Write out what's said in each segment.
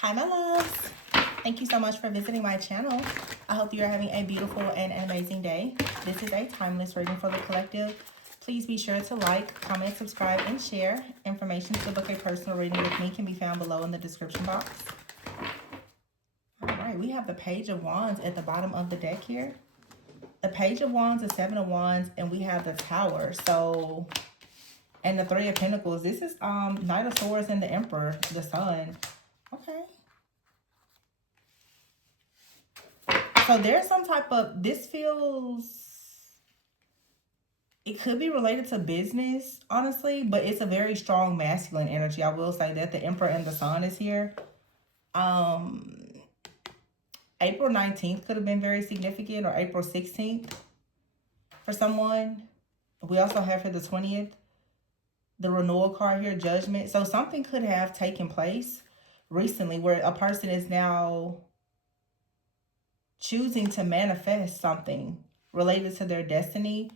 Hi, my loves. Thank you so much for visiting my channel. I hope you're having a beautiful and an amazing day. This is a timeless reading for the collective. Please be sure to like, comment, subscribe, and share. Information to book a personal reading with me can be found below in the description box. All right, we have the Page of Wands at the bottom of the deck here. The Page of Wands, the Seven of Wands, and we have the Tower. So, and the Three of Pentacles. This is Knight of Swords and the Emperor, the Sun. Okay. So there's some type of, this feels, it could be related to business, honestly, but it's a very strong masculine energy. I will say that the Emperor and the Sun is here. April 19th could have been very significant, or April 16th for someone. We also have here the 20th, the renewal card here, Judgment. So something could have taken place recently where a person is now choosing to manifest something related to their destiny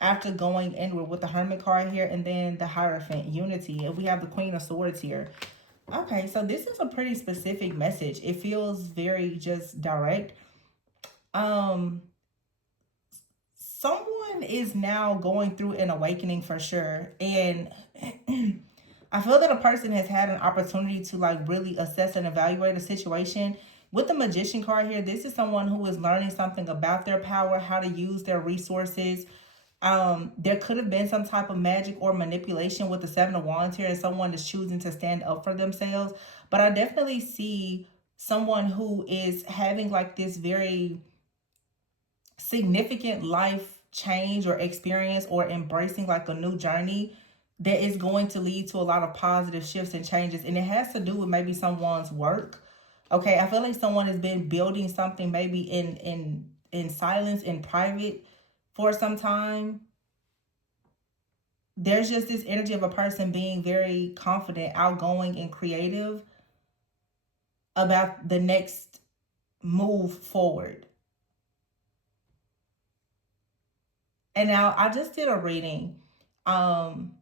after going inward with the Hermit card here, and then the Hierophant, Unity, and we have the Queen of Swords here. Okay, so this is a pretty specific message. It feels very just direct. Someone is now going through an awakening for sure, and I feel that a person has had an opportunity to like really assess and evaluate a situation. With the Magician card here, this is someone who is learning something about their power, how to use their resources. There could have been some type of magic or manipulation with the Seven of Wands here, and someone is choosing to stand up for themselves. But I definitely see someone who is having like this very significant life change or experience, or embracing like a new journey that is going to lead to a lot of positive shifts and changes. And it has to do with maybe someone's work. Okay, I feel like someone has been building something maybe in silence, in private for some time. There's just this energy of a person being very confident, outgoing, and creative about the next move forward. And now I just did a reading, and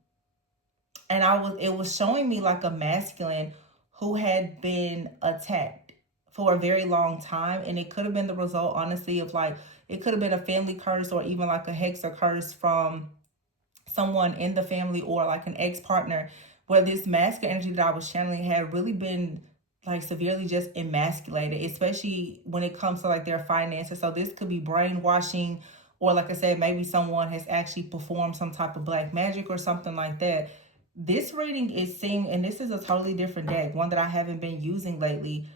it was showing me like a masculine who had been attacked for a very long time, and it could have been the result, honestly, of like, it could have been a family curse, or even like a hex or curse from someone in the family, or like an ex-partner, where this masculine energy that I was channeling had really been like severely just emasculated, especially when it comes to like their finances. So this could be brainwashing, or like I said, maybe someone has actually performed some type of black magic or something like that. This reading is seeing, and this is a totally different deck, one that I haven't been using lately.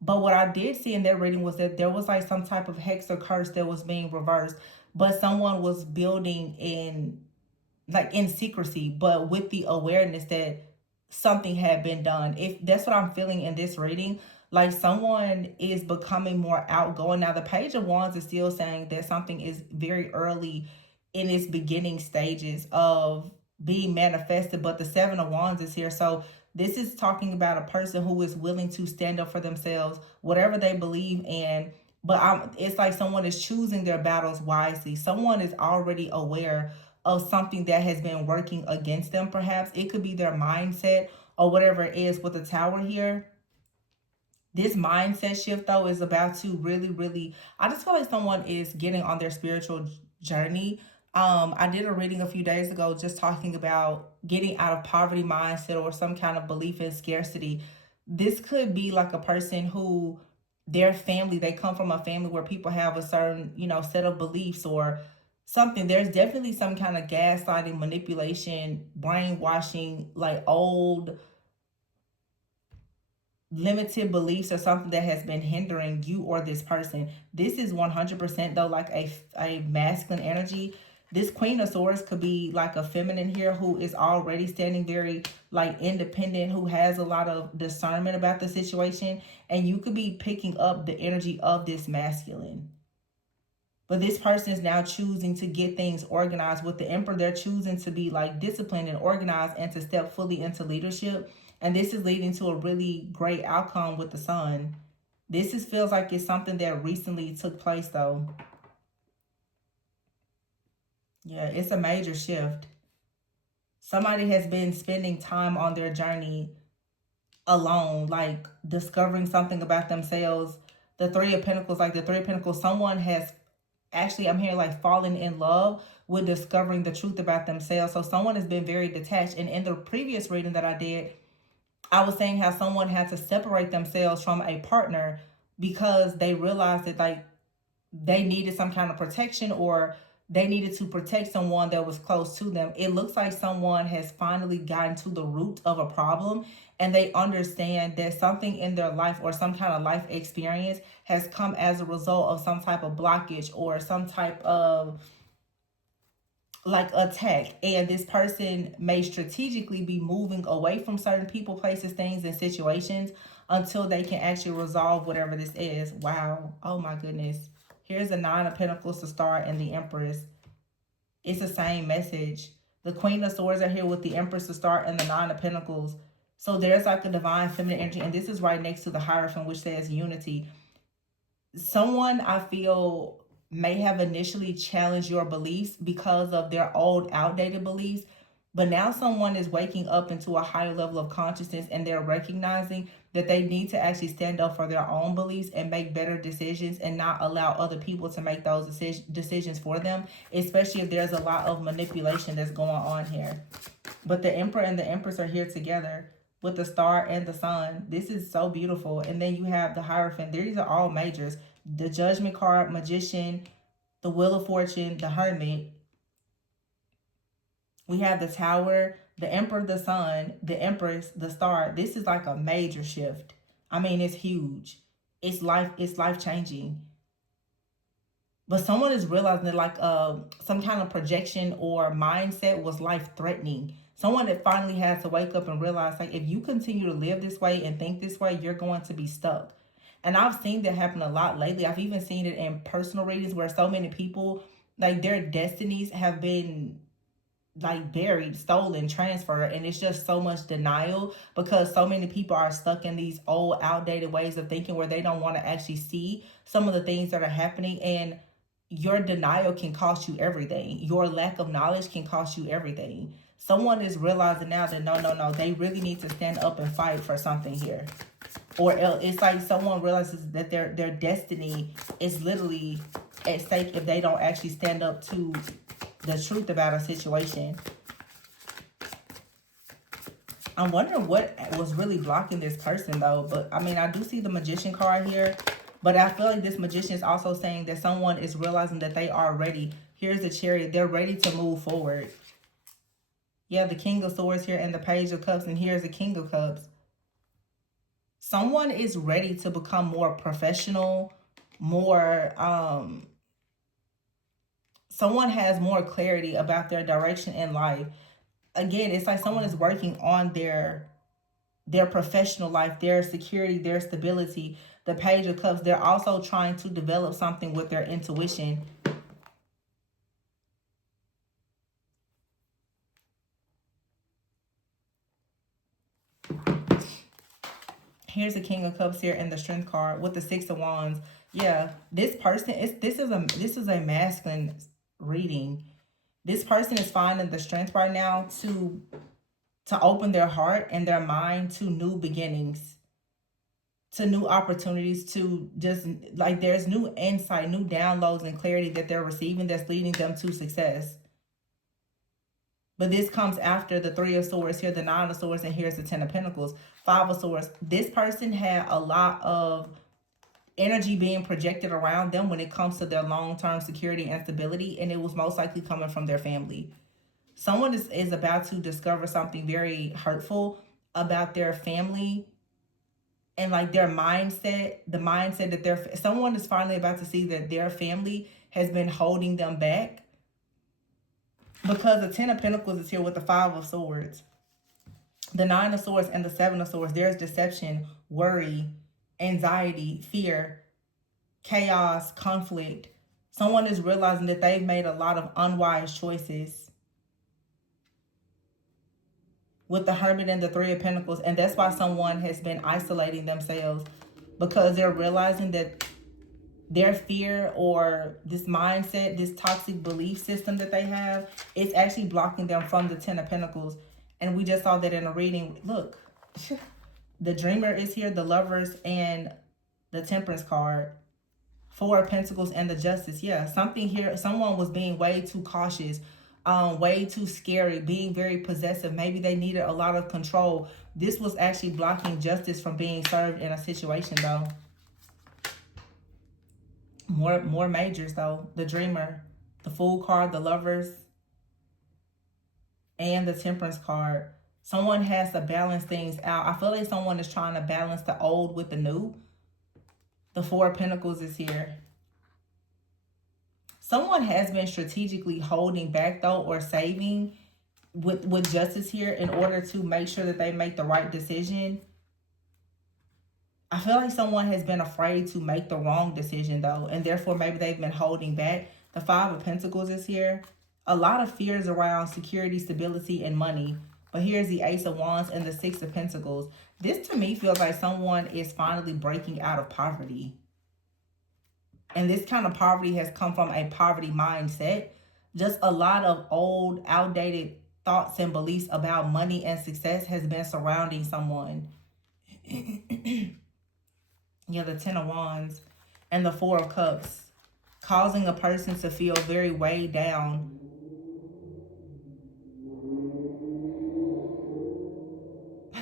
But what I did see in that reading was that there was like some type of hex or curse that was being reversed, but someone was building in secrecy, but with the awareness that something had been done. If that's what I'm feeling in this reading, like someone is becoming more outgoing. Now the Page of Wands is still saying that something is very early in its beginning stages of being manifested, but the Seven of Wands is here. So this is talking about a person who is willing to stand up for themselves, whatever they believe in. But it's like someone is choosing their battles wisely. Someone is already aware of something that has been working against them, perhaps. It could be their mindset or whatever it is with the Tower here. This mindset shift, though, is about to really, I just feel like someone is getting on their spiritual journey. I did a reading a few days ago just talking about getting out of poverty mindset or some kind of belief in scarcity. This could be like a person who, their family, they come from a family where people have a certain, set of beliefs or something. There's definitely some kind of gaslighting, manipulation, brainwashing, like old limited beliefs or something that has been hindering you or this person. This is 100% though like a masculine energy. This Queen of Swords could be like a feminine here who is already standing very like independent, who has a lot of discernment about the situation, and you could be picking up the energy of this masculine. But this person is now choosing to get things organized. With the Emperor, they're choosing to be like disciplined and organized and to step fully into leadership. And this is leading to a really great outcome with the Sun. Feels like it's something that recently took place though. Yeah, it's a major shift. Somebody has been spending time on their journey alone, like discovering something about themselves. The Three of Pentacles, like the Three of Pentacles, someone has actually, I'm hearing like falling in love with discovering the truth about themselves. So someone has been very detached. And in the previous reading that I did, I was saying how someone had to separate themselves from a partner because they realized that like they needed some kind of protection, or they needed to protect someone that was close to them. It looks like someone has finally gotten to the root of a problem, and they understand that something in their life or some kind of life experience has come as a result of some type of blockage or some type of like attack, and this person may strategically be moving away from certain people, places, things, and situations until they can actually resolve whatever this is. Wow. Oh my goodness. Here's the Nine of Pentacles to start and the Empress. It's the same message. The Queen of Swords are here with the Empress to start and the Nine of Pentacles. So there's like a divine feminine energy, and this is right next to the Hierophant, which says unity. Someone, I feel, may have initially challenged your beliefs because of their old outdated beliefs, but now someone is waking up into a higher level of consciousness, and they're recognizing that they need to actually stand up for their own beliefs and make better decisions and not allow other people to make those decisions for them, especially if there's a lot of manipulation that's going on here. But the Emperor and the Empress are here together with the Star and the Sun. This is so beautiful. And then you have the Hierophant. These are all majors. The Judgment card, Magician, the Wheel of Fortune, the Hermit. We have the Tower, the Emperor, the Sun, the Empress, the Star. This is like a major shift. I mean, it's huge. It's life changing. But someone is realizing that like some kind of projection or mindset was life threatening. Someone that finally has to wake up and realize, like, if you continue to live this way and think this way, you're going to be stuck. And I've seen that happen a lot lately. I've even seen it in personal readings where so many people, like, their destinies have been like buried, stolen, transferred, and it's just so much denial because so many people are stuck in these old outdated ways of thinking where they don't want to actually see some of the things that are happening. And your denial can cost you everything. Your lack of knowledge can cost you everything. Someone is realizing now that no, they really need to stand up and fight for something here. Or it's like someone realizes that their destiny is literally at stake if they don't actually stand up to the truth about a situation. I'm wondering what was really blocking this person though. But I mean, I do see the Magician card here. But I feel like this Magician is also saying that someone is realizing that they are ready. Here's the Chariot. They're ready to move forward. Yeah, the King of Swords here and the Page of Cups. And here's the King of Cups. Someone is ready to become more professional, more someone has more clarity about their direction in life. Again, it's like someone is working on their professional life, their security, their stability. The Page of Cups, they're also trying to develop something with their intuition. Here's the King of Cups here and the Strength card with the Six of Wands. Yeah, this person this is a masculine reading. This person is finding the strength right now to open their heart and their mind to new beginnings, to new opportunities, to just like there's new insight, new downloads and clarity that they're receiving that's leading them to success. But this comes after the Three of Swords here, the Nine of Swords, and here's the Ten of Pentacles, Five of Swords. This person had a lot of energy being projected around them when it comes to their long-term security and stability, and it was most likely coming from their family. Someone is about to discover something very hurtful about their family and like their mindset, the mindset that someone is finally about to see that their family has been holding them back. Because the Ten of Pentacles is here with the Five of Swords. The Nine of Swords and the Seven of Swords, there's deception, worry, anxiety, fear, chaos, conflict. Someone is realizing that they've made a lot of unwise choices with the Hermit and the Three of Pentacles. And that's why someone has been isolating themselves, because they're realizing that their fear or this mindset, this toxic belief system that they have, is actually blocking them from the Ten of Pentacles. And we just saw that in a reading. Look, The Dreamer is here, the Lovers, and the Temperance card. Four of Pentacles and the Justice. Yeah, something here. Someone was being way too cautious, way too scary, being very possessive. Maybe they needed a lot of control. This was actually blocking justice from being served in a situation, though. More majors, though. The Dreamer, the Fool card, the Lovers, and the Temperance card. Someone has to balance things out. I feel like someone is trying to balance the old with the new. The Four of Pentacles is here. Someone has been strategically holding back, though, or saving with justice here in order to make sure that they make the right decision. I feel like someone has been afraid to make the wrong decision, though, and therefore maybe they've been holding back. The Five of Pentacles is here. A lot of fears around security, stability, and money. But here's the Ace of Wands and the Six of Pentacles. This to me feels like someone is finally breaking out of poverty. And this kind of poverty has come from a poverty mindset. Just a lot of old, outdated thoughts and beliefs about money and success has been surrounding someone. Yeah, the Ten of Wands and the Four of Cups, causing a person to feel very weighed down.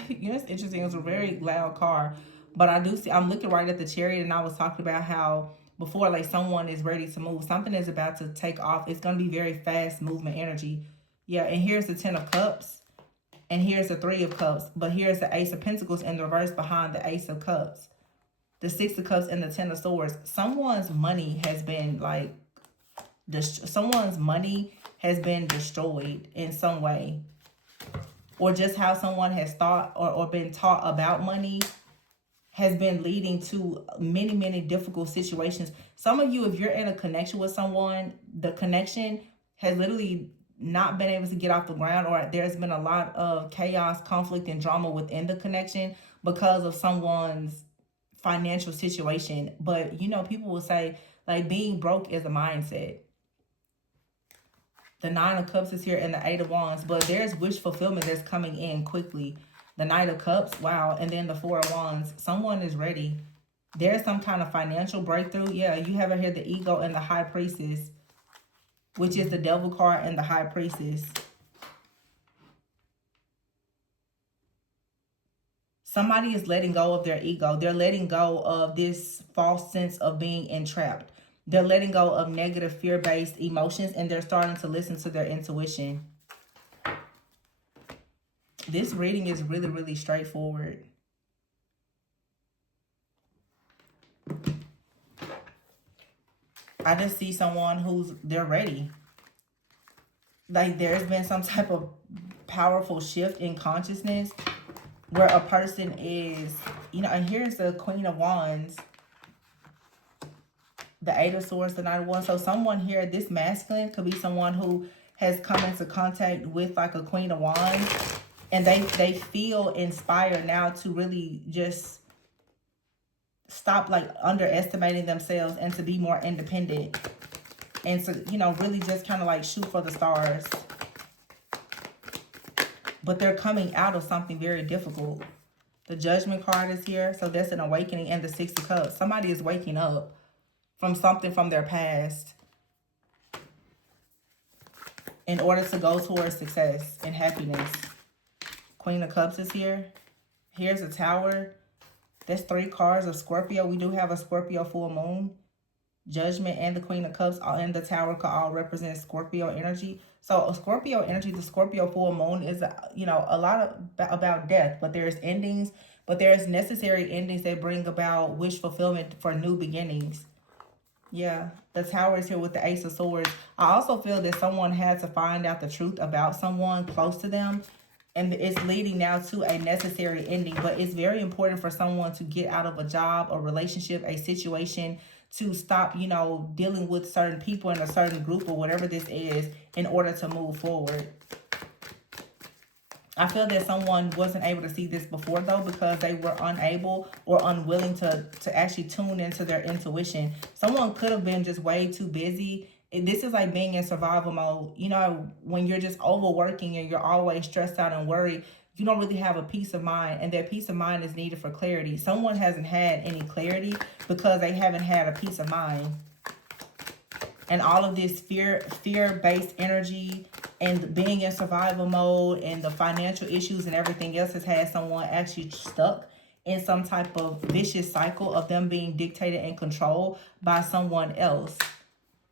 You know, it's interesting. It was a very loud car, but I do see, I'm looking right at the Chariot, and I was talking about how before, like, someone is ready to move. Something is about to take off. It's going to be very fast movement energy. Yeah, and here's the Ten of Cups, and here's the Three of Cups, but here's the Ace of Pentacles in the reverse behind the Ace of Cups. The Six of Cups and the Ten of Swords. Someone's money has been, like, someone's money has been destroyed in some way. Or just how someone has thought or been taught about money has been leading to many, many difficult situations. Some of you, if you're in a connection with someone, the connection has literally not been able to get off the ground, or there's been a lot of chaos, conflict, and drama within the connection because of someone's financial situation. But, you know, people will say, like, being broke is a mindset. The Nine of Cups is here and the Eight of Wands, but there's wish fulfillment that's coming in quickly. The Knight of Cups, wow, and then the Four of Wands. Someone is ready. There's some kind of financial breakthrough. Yeah, you have here the Ego and the High Priestess, which is the Devil card and the High Priestess. Somebody is letting go of their ego. They're letting go of this false sense of being entrapped. They're letting go of negative fear-based emotions, and they're starting to listen to their intuition. This reading is really, really straightforward. I just see someone they're ready. Like, there's been some type of powerful shift in consciousness where a person is, you know, and here's the Queen of Wands, the Eight of Swords, the Knight of Wands. So someone here, this masculine, could be someone who has come into contact with, like, a Queen of Wands, and they feel inspired now to really just stop, like, underestimating themselves and to be more independent and to, you know, really just kind of like shoot for the stars. But they're coming out of something very difficult. The Judgment card is here, so that's an awakening, and the Six of Cups. Somebody is waking up from something from their past in order to go towards success and happiness. Queen of Cups is here. Here's a Tower. That's 3 cards of Scorpio. We do have a Scorpio full moon. Judgment and the Queen of Cups and the Tower could all represent Scorpio energy. So a Scorpio energy, the Scorpio full moon is, you know, a lot about death, but there's endings, but there's necessary endings that bring about wish fulfillment for new beginnings. Yeah, the Tower is here with the Ace of Swords. I also feel that someone had to find out the truth about someone close to them, and it's leading now to a necessary ending. But it's very important for someone to get out of a job, a relationship, a situation, to stop, you know, dealing with certain people in a certain group or whatever this is in order to move forward. I feel that someone wasn't able to see this before, though, because they were unable or unwilling to actually tune into their intuition. Someone could have been just way too busy. This is like being in survival mode. You know, when you're just overworking and you're always stressed out and worried, you don't really have a peace of mind, and that peace of mind is needed for clarity. Someone hasn't had any clarity because they haven't had a peace of mind. And all of this fear-based energy and being in survival mode and the financial issues and everything else has had someone actually stuck in some type of vicious cycle of them being dictated and controlled by someone else.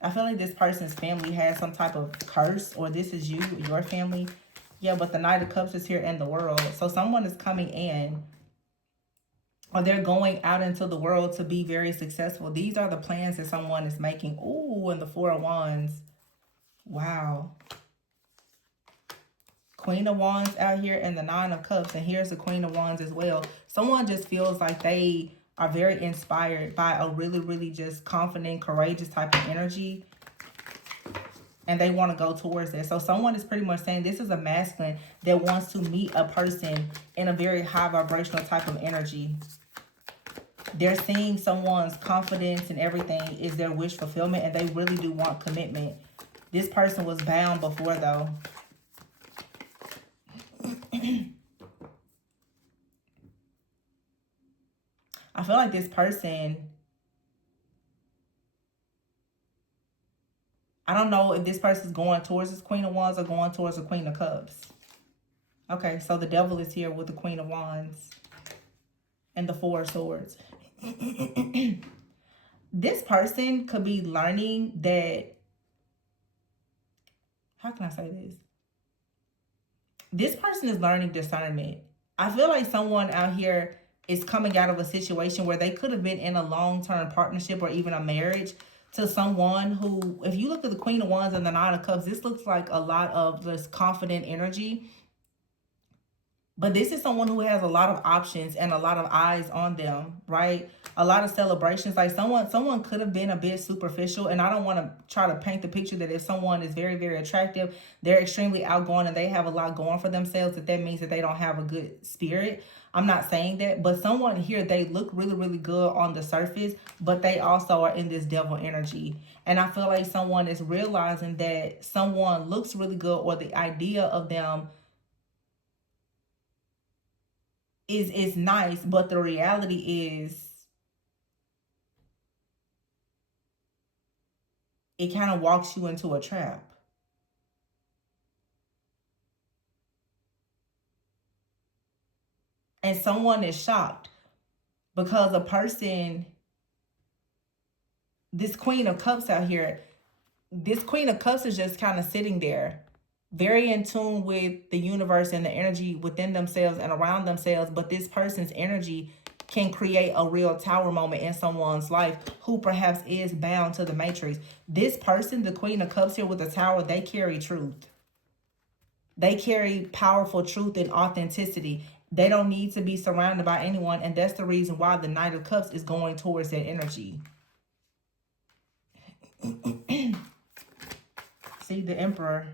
I feel like this person's family has some type of curse, or this is you, your family. Yeah, but the Knight of Cups is here in the world. So someone is coming in, or they're going out into the world to be very successful. These are the plans that someone is making. Ooh, and the Four of Wands. Wow. Queen of Wands out here and the Nine of Cups. And here's the Queen of Wands as well. Someone just feels like they are very inspired by a really, really just confident, courageous type of energy. And they want to go towards it. So someone is pretty much saying this is a masculine that wants to meet a person in a very high vibrational type of energy. They're seeing someone's confidence and everything is their wish fulfillment, and they really do want commitment. This person was bound before, though. I feel like this person, I don't know if this person's going towards this Queen of Wands or going towards the Queen of Cups. Okay, so the Devil is here with the Queen of Wands and the Four of Swords. This person could be learning that, how can I say this? This person is learning discernment. I feel like someone out here is coming out of a situation where they could have been in a long-term partnership or even a marriage to someone who, if you look at the Queen of Wands and the Nine of Cups, this looks like a lot of this confident energy. But this is someone who has a lot of options and a lot of eyes on them, right? A lot of celebrations. Like someone could have been a bit superficial. And I don't want to try to paint the picture that if someone is very, very attractive, they're extremely outgoing and they have a lot going for themselves, that means that they don't have a good spirit. I'm not saying that. But someone here, they look really, really good on the surface, but they also are in this devil energy. And I feel like someone is realizing that someone looks really good, or the idea of them is nice, but the reality is it kind of walks you into a trap. And someone is shocked because a person, this Queen of Cups out here, this Queen of Cups is just kind of sitting there, very in tune with the universe and the energy within themselves and around themselves. But this person's energy can create a real tower moment in someone's life who perhaps is bound to the matrix. This person, the Queen of Cups here with the tower, they carry truth. They carry powerful truth and authenticity. They don't need to be surrounded by anyone. And that's the reason why the Knight of Cups is going towards that energy. See, the Emperor.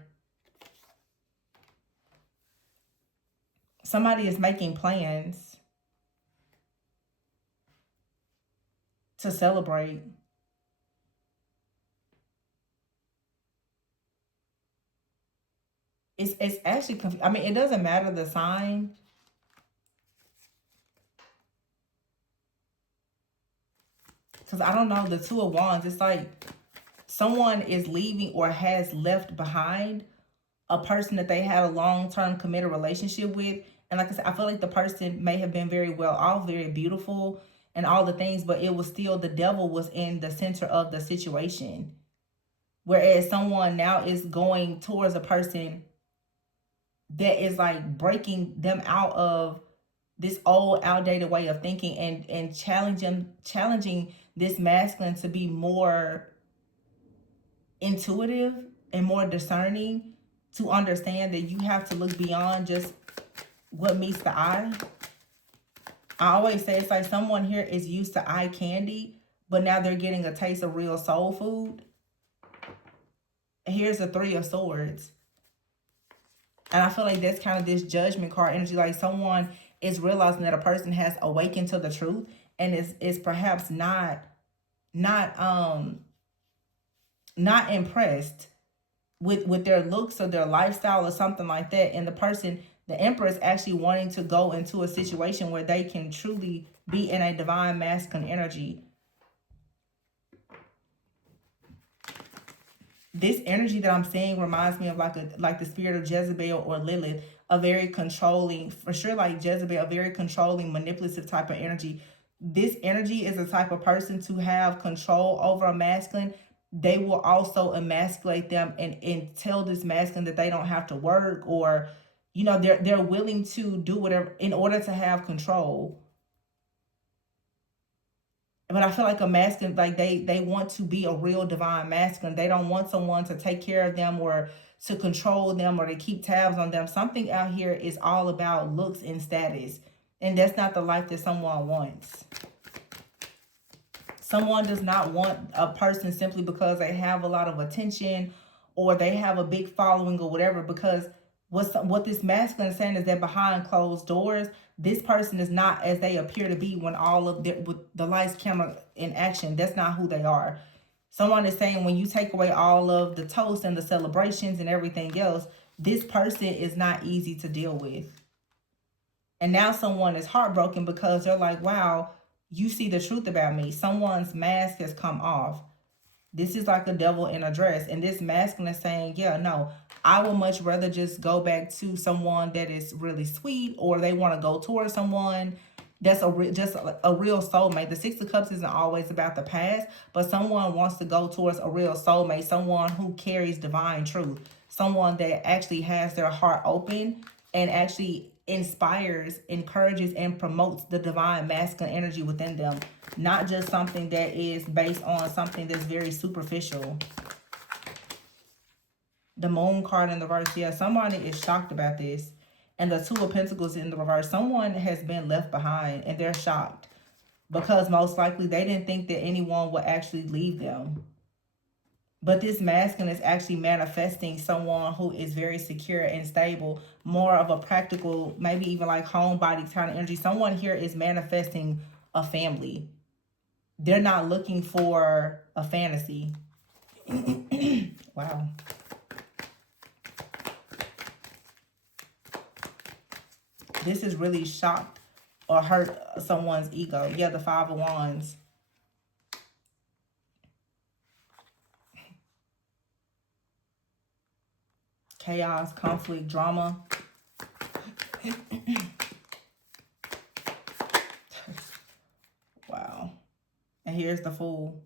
Somebody is making plans to celebrate. It's actually, I mean, it doesn't matter the sign. Because I don't know, the Two of Wands, it's like someone is leaving or has left behind a person that they had a long-term committed relationship with. And like I said, I feel like the person may have been very well off, very beautiful and all the things, but it was still, the devil was in the center of the situation. Whereas someone now is going towards a person that is like breaking them out of this old outdated way of thinking and challenging this masculine to be more intuitive and more discerning, to understand that you have to look beyond just what meets the eye. I always say it's like someone here is used to eye candy, but now they're getting a taste of real soul food. And here's the Three of Swords. And I feel like that's kind of this Judgment card energy. Like someone is realizing that a person has awakened to the truth and is perhaps not impressed with their looks or their lifestyle or something like that. And the person, The Empress actually wanting to go into a situation where they can truly be in a divine masculine energy. This energy that I'm seeing reminds me of like the spirit of Jezebel or Lilith, a very controlling, for sure, like Jezebel, a very controlling, manipulative type of energy. This energy is a type of person to have control over a masculine. They will also emasculate them and tell this masculine that they don't have to work, or they're willing to do whatever in order to have control. But I feel like a masculine, like they want to be a real divine masculine. They don't want someone to take care of them or to control them or to keep tabs on them. Something out here is all about looks and status. And that's not the life that someone wants. Someone does not want a person simply because they have a lot of attention or they have a big following or whatever, because what this masculine is saying is that behind closed doors, this person is not as they appear to be when all of with the lights, camera in action. That's not who they are. Someone is saying when you take away all of the toast and the celebrations and everything else, this person is not easy to deal with. And now someone is heartbroken because they're like, wow, you see the truth about me. Someone's mask has come off. This is like a devil in a dress. And this masculine is saying, yeah, no, I would much rather just go back to someone that is really sweet, or they want to go towards someone that's just a real soulmate. The Six of Cups isn't always about the past, but someone wants to go towards a real soulmate, someone who carries divine truth, someone that actually has their heart open and actually inspires, encourages, and promotes the divine masculine energy within them. Not just something that is based on something that's very superficial. The Moon card in the reverse. Yeah, somebody is shocked about this. And the Two of Pentacles in the reverse. Someone has been left behind and they're shocked. Because most likely they didn't think that anyone would actually leave them. But this masculine is actually manifesting someone who is very secure and stable. More of a practical, maybe even like homebody kind of energy. Someone here is manifesting a family. They're not looking for a fantasy. Wow. This has really shocked or hurt someone's ego. Yeah, the Five of Wands. Chaos, conflict, drama. Wow. And here's the Fool.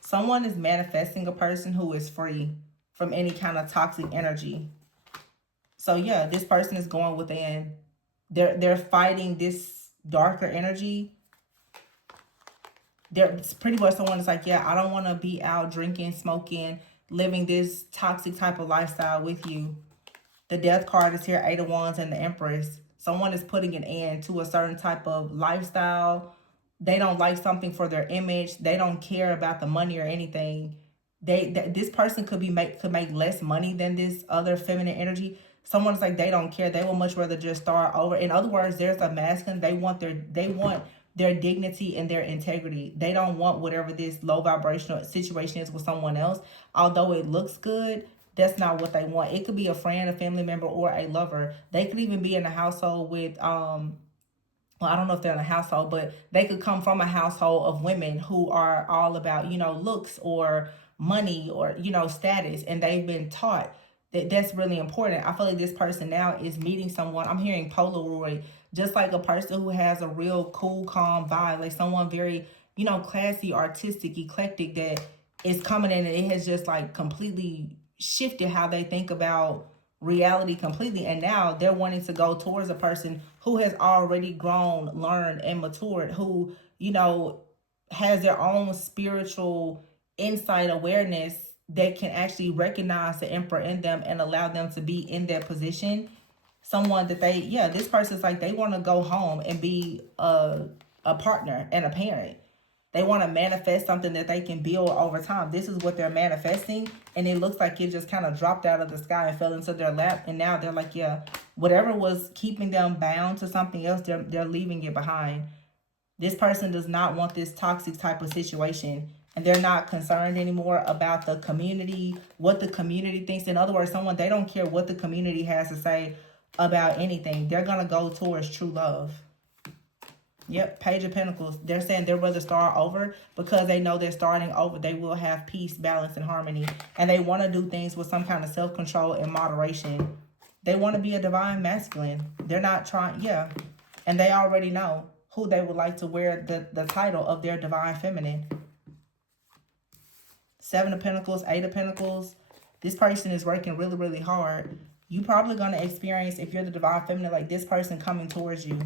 Someone is manifesting a person who is free from any kind of toxic energy. So yeah, this person is going within. They're fighting this darker energy. They're pretty much someone that's like, yeah, I don't want to be out drinking, smoking, living this toxic type of lifestyle with you. The Death card is here, Eight of Wands and the Empress. Someone is putting an end to a certain type of lifestyle. They don't like something for their image. They don't care about the money or anything. This person could make less money than this other feminine energy. Someone's like, they don't care. They will much rather just start over. In other words, there's a masculine. They want their dignity and their integrity. They don't want whatever this low vibrational situation is with someone else. Although it looks good, that's not what they want. It could be a friend, a family member, or a lover. They could even be in a household with well, I don't know if they're in a household, but they could come from a household of women who are all about, looks or money or, status. And they've been taught that that's really important. I feel like this person now is meeting someone. I'm hearing Polaroid, just like a person who has a real cool, calm vibe, like someone very, classy, artistic, eclectic, that is coming in and it has just like completely shifted how they think about reality completely. And now they're wanting to go towards a person who has already grown, learned, and matured, who, has their own spiritual insight, awareness, that can actually recognize the Emperor in them and allow them to be in their position. Someone that this person's like, they want to go home and be a partner and a parent. They want to manifest something that they can build over time. This is what they're manifesting. And it looks like it just kind of dropped out of the sky and fell into their lap. And now they're like, yeah, whatever was keeping them bound to something else, they're leaving it behind. This person does not want this toxic type of situation. And they're not concerned anymore about the community, what the community thinks. In other words, they don't care what the community has to say. about anything. They're going to go towards true love. Yep, Page of Pentacles. They're saying they'd rather start over because they know they're starting over. They will have peace, balance, and harmony. And they want to do things with some kind of self-control and moderation. They want to be a divine masculine. They're not trying, yeah. And they already know who they would like to wear the title of their divine feminine. Seven of Pentacles, Eight of Pentacles. This person is working really, really hard. You probably going to experience, if you're the divine feminine, like this person coming towards you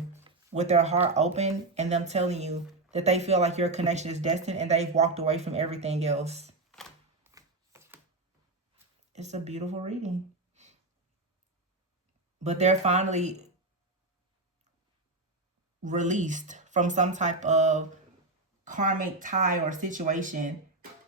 with their heart open and them telling you that they feel like your connection is destined and they've walked away from everything else. It's a beautiful reading. But they're finally released from some type of karmic tie or situation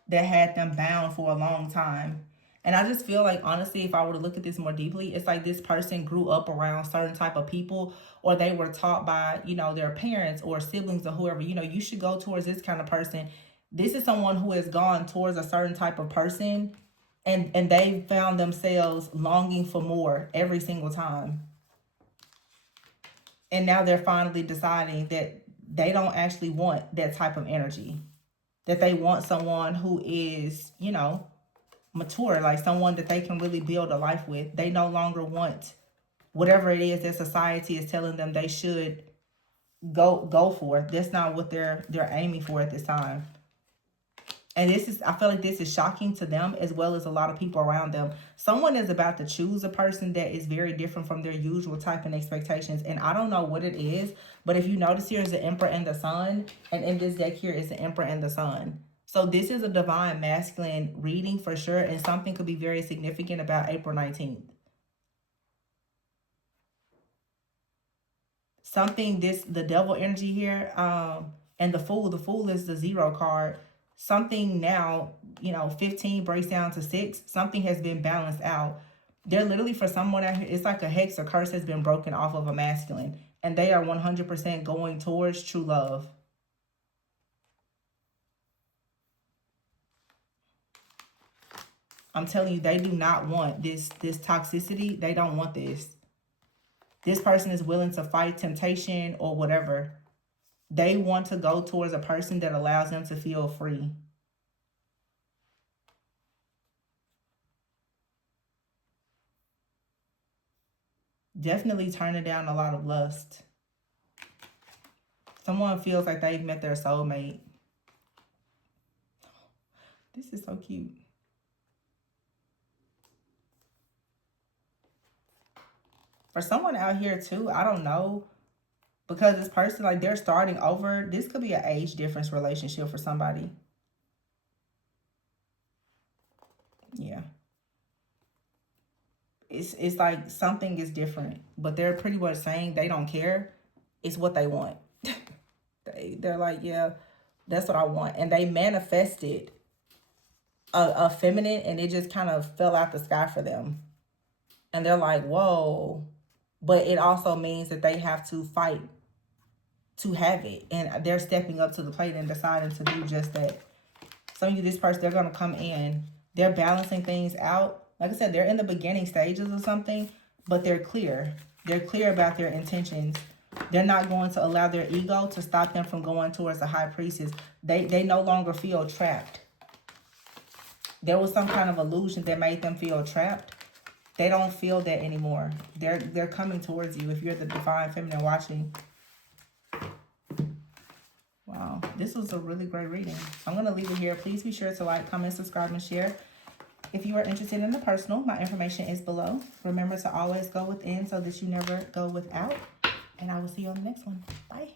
that had them bound for a long time. And I just feel like, honestly, if I were to look at this more deeply, it's like this person grew up around certain type of people, or they were taught by, you know, their parents or siblings or whoever, you know, you should go towards this kind of person. This is someone who has gone towards a certain type of person, and they found themselves longing for more every single time. And now they're finally deciding that they don't actually want that type of energy. That they want someone who is, you know, mature, like someone that they can really build a life with. They no longer want whatever it is that society is telling them they should go for. That's not what they're aiming for at this time. And this is, I feel like this is shocking to them as well as a lot of people around them. Someone is about to choose a person that is very different from their usual type and expectations. And I don't know what it is, but if you notice, here is the Emperor and the Sun. And in this deck here is the Emperor and the Sun. So this is a divine masculine reading for sure. And something could be very significant about April 19th. Something, the devil energy here, and the Fool is the 0 card. Something now, you know, 15 breaks down to 6. Something has been balanced out. They're literally, for someone out here, it's like a hex or curse has been broken off of a masculine. And they are 100% going towards true love. I'm telling you, they do not want this toxicity. They don't want this. This person is willing to fight temptation or whatever. They want to go towards a person that allows them to feel free. Definitely turning down a lot of lust. Someone feels like they've met their soulmate. This is so cute. For someone out here too, I don't know. Because this person, like, they're starting over. This could be an age difference relationship for somebody. Yeah. It's like something is different. But they're pretty much saying they don't care. It's what they want. They're like, yeah, that's what I want. And they manifested a feminine, and it just kind of fell out the sky for them. And they're like, whoa. But it also means that they have to fight to have it. And they're stepping up to the plate and deciding to do just that. Some of you, this person, they're going to come in. They're balancing things out. Like I said, they're in the beginning stages of something, but they're clear. They're clear about their intentions. They're not going to allow their ego to stop them from going towards the high priestess. They no longer feel trapped. There was some kind of illusion that made them feel trapped. They don't feel that anymore. They're coming towards you if you're the divine feminine watching. Wow, this was a really great reading. I'm going to leave it here. Please be sure to like, comment, subscribe, and share. If you are interested in the personal, my information is below. Remember to always go within so that you never go without. And I will see you on the next one. Bye.